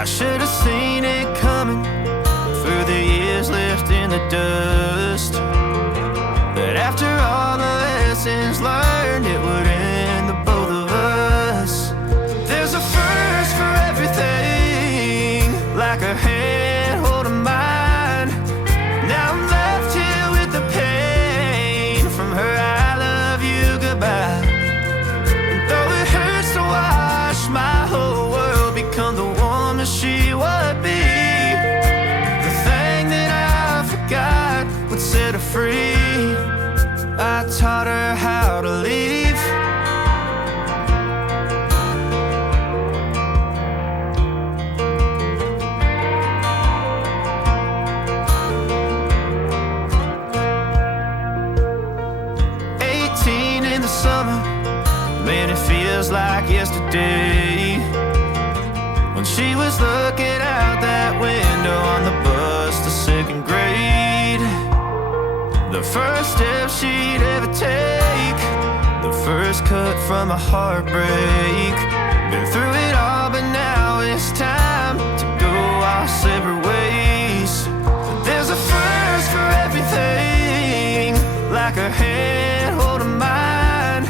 I should have seen it coming through the years left in the dust. But after all the lessons learned, it would end the both of us. There's a first for everything, like a hand holding mine. Now I'm left here with the pain from her I love you goodbye. And though it hurts to watch my whole world become the woman she would be, the thing that I forgot would set her free. I taught her how to leave. In the summer, man, it feels like yesterday, when she was looking out that window on the bus to second grade. The first step she'd ever take, the first cut from a heartbreak. Been through it all, but now it's time to go our separate ways. There's a first for everything, like her hand holding mine.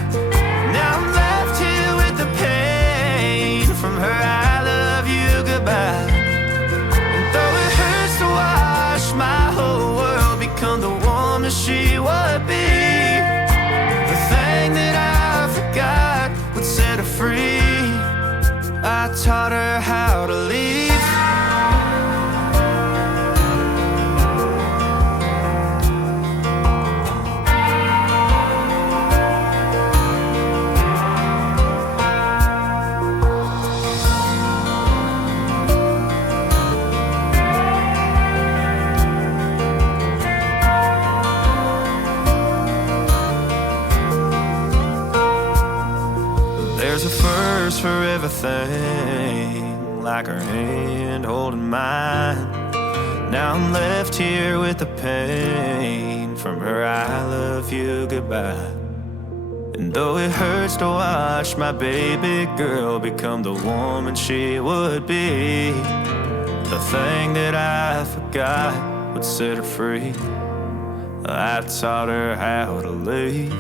Now I'm left here with the pain from her I love you goodbye. And though it hurts to watch my whole world become the woman she would be, the thing that I forgot would set her free. I taught her how to leave. There's a first for everything, like her hand holding mine. Now I'm left here with the pain from her I love you goodbye. And though it hurts to watch my baby girl become the woman she would be, the thing that I forgot would set her free. I taught her how to leave.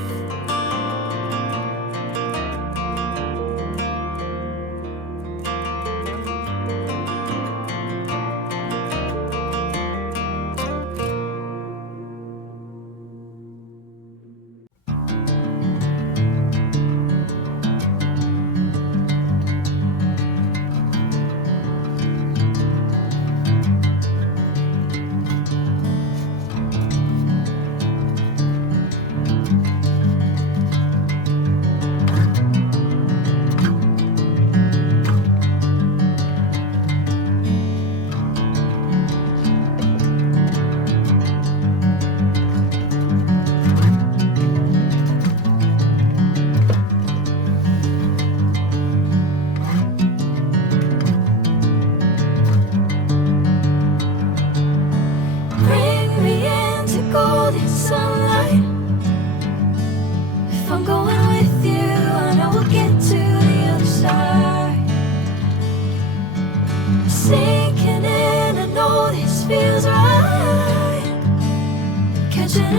Catching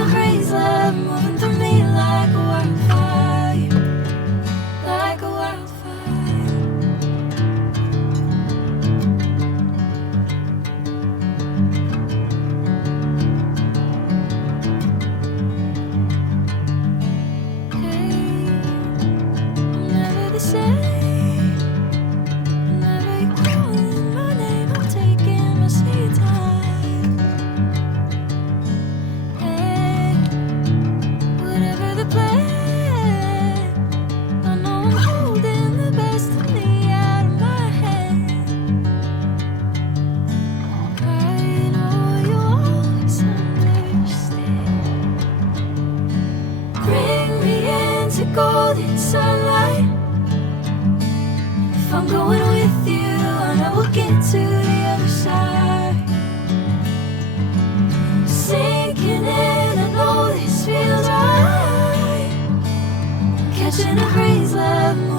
a breeze, love.